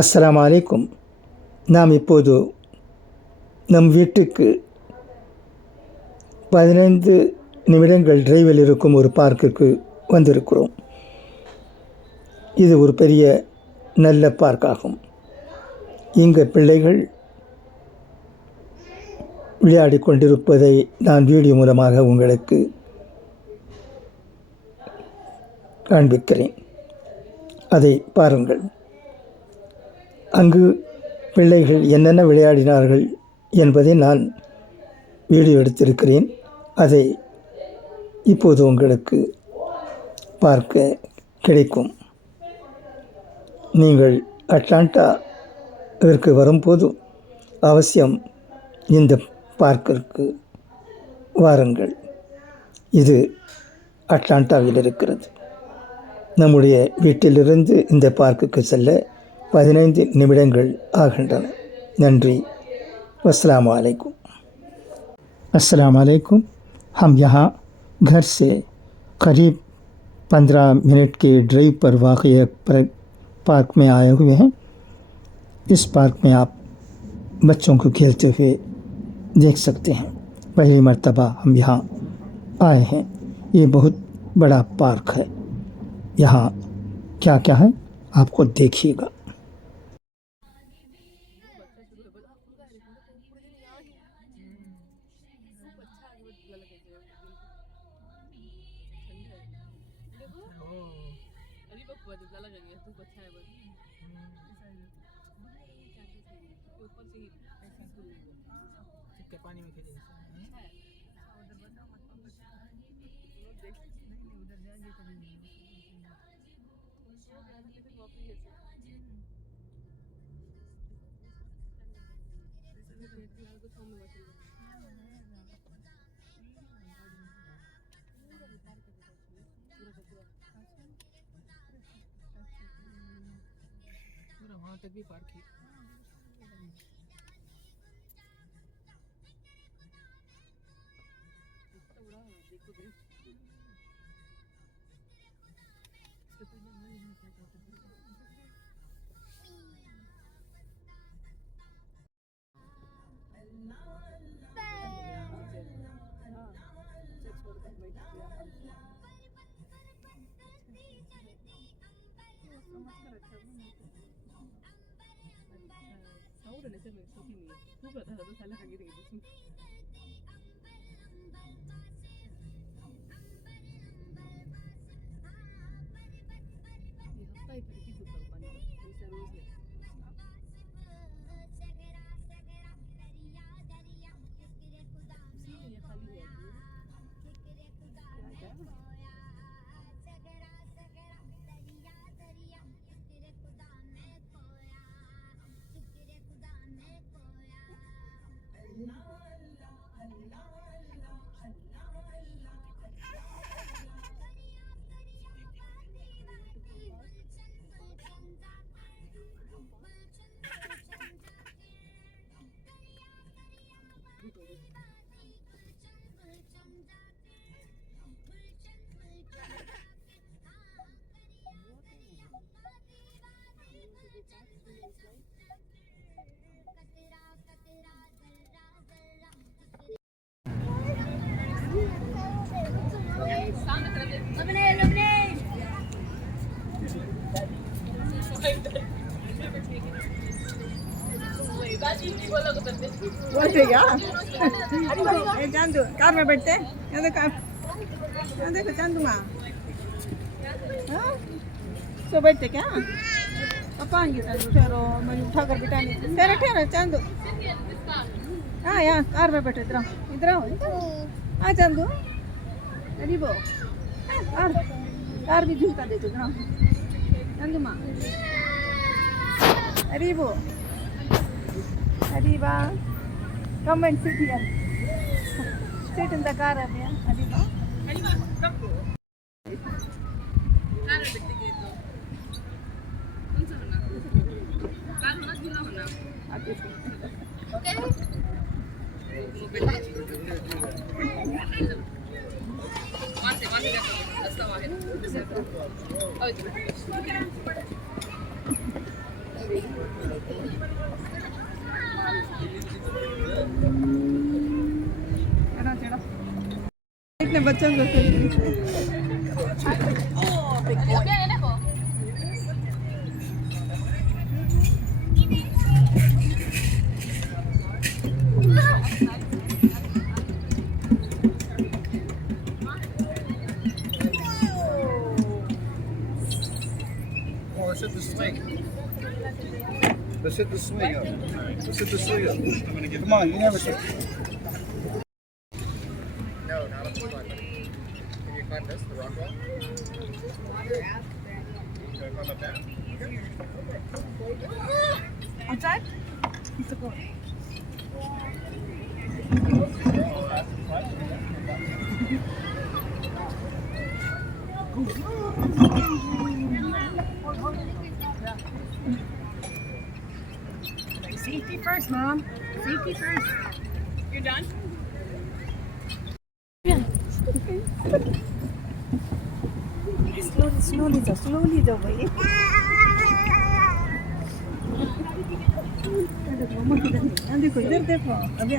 அஸ்ஸலாமு அலைக்கும். நாம் இப்போது நம் வீட்டுக்கு 15 நிமிடங்கள் டிரைவில் இருக்கும் ஒரு பார்க்குக்கு வந்திருக்கிறோம். இது ஒரு பெரிய நல்ல பார்க்காகும். இங்கே பிள்ளைகள் விளையாடி கொண்டிருப்பதை நான் வீடியோ மூலமாக உங்களுக்கு காண்பிக்கிறேன். அதை பாருங்கள். அங்கு பிள்ளைகள் என்னென்ன விளையாடினார்கள் என்பதை நான் வீடியோ எடுத்திருக்கிறேன். அதை இப்போது உங்களுக்கு பார்க்க கிடைக்கும். நீங்கள் அட்லாண்டாவிற்கு வரும்போது அவசியம் இந்த பார்க்கிற்கு வாருங்கள். இது அட்லாண்டாவில் இருக்கிறது. நம்முடைய வீட்டிலிருந்து இந்த பார்க்குக்கு செல்ல 15 நிமிடங்கள் ஆகின்றன. நன்றி. अस्सलाम वालेकुम. अस्सलाम वालेकुम. हम यहाँ घर से करीब 15 मिनट के ड्राइव पर वाक़ पार्क में आए हुए हैं. इस पार्क में आप बच्चों को खेलते हुए देख सकते हैं. पहली मर्तबा हम यहाँ आए हैं. ये बहुत बड़ा पार्क है. यहाँ क्या क्या है आपको देखिएगा. पानी में खेले पूरा वहाँ तक भी पार्क है. बोलते क्या चांदू कार में बैठते देखो चांदू माँ सो बैठते क्या पापा आएंगे चांदू ठहरो मैं उठा कर बिठाने ठहरो ठहरो चांदू हाँ यहाँ कार में बैठे इधर आओ हाँ चांदू अरे वो कार भी झूमता दे दो चांदू माँ अरे वो Arriba. Come and sit here. Sit in the car, Arriba. Arriba. Come. Car में बैठ के तो कौन सा होना? कार होना दूल्हा होना. ओके. वहाँ से रास्ता वहाँ है. इतने बच्चों को Oh, let's hit the swing. Let's hit the swing up. Let's hit the swing up. Come on, you never said. No, not up the climb. Can you climb this, the rock wall? Can I climb up that? outside. It's a go. Safety first, Mom. Safety first. You're done? Slowly जाओ भाई. मम्मा किधर? देखो इधर देखो अभी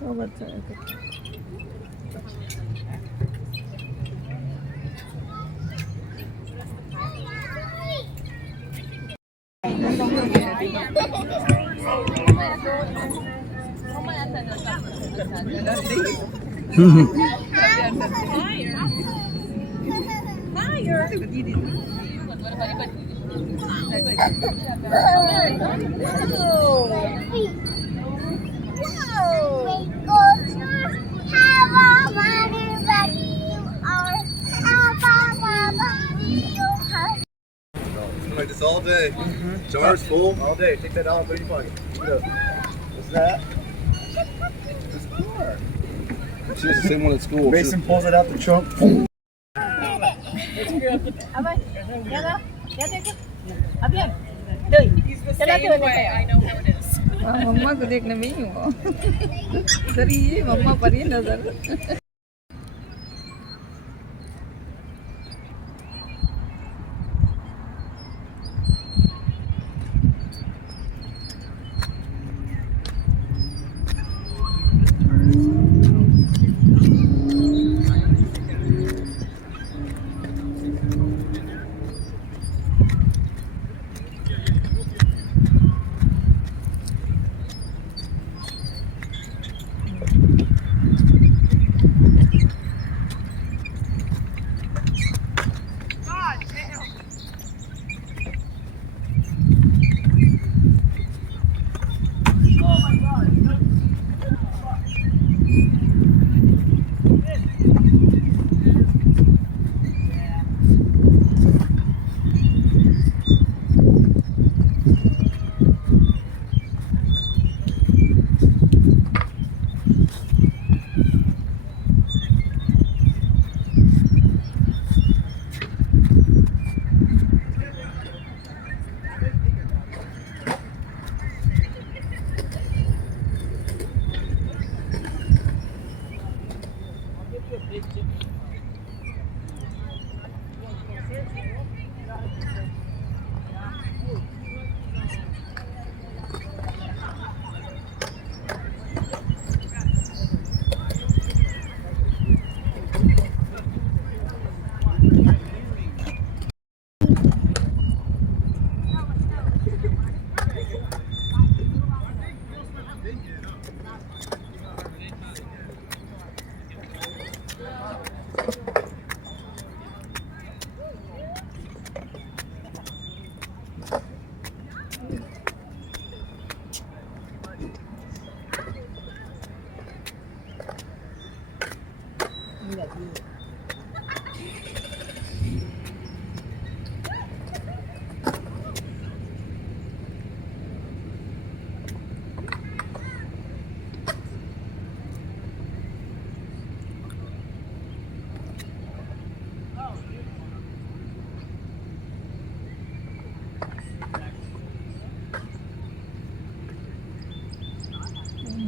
तो बच्चा है Like this all day. Jar's full all day. Take that out, put it in your pocket. What's that? It's a car. She has the same one at school. Mason pulls it out the trunk. He's the same way. I know how it is. मम्मा को देखने में ही हुआ इधर ही मम्मा पर ही नजर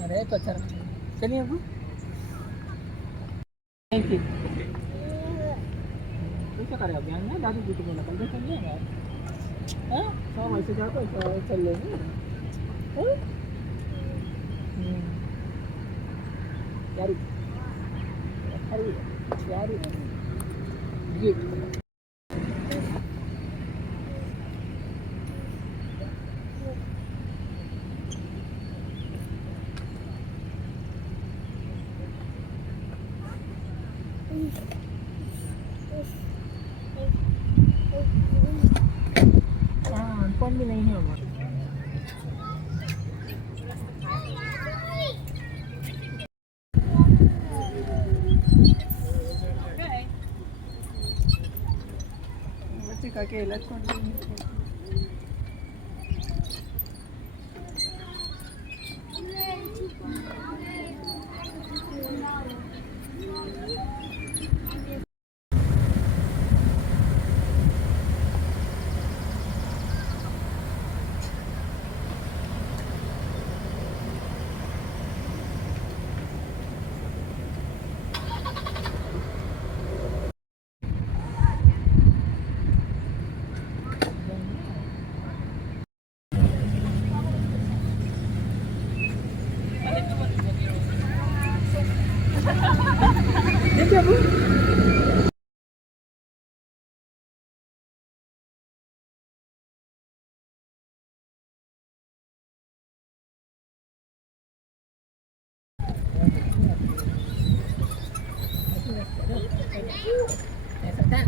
अरे तो अच्छा चलिए अब थैंक यू कैसे करें अभियान में दादू जी को बोला कल चल लेंगे हाँ शाम ऐसे जाकर चल लेंगे यारी यारी जी हाँ फोन भी नहीं है हमारा बच्चे का अकेला कौन देखिए अबू ऐसा था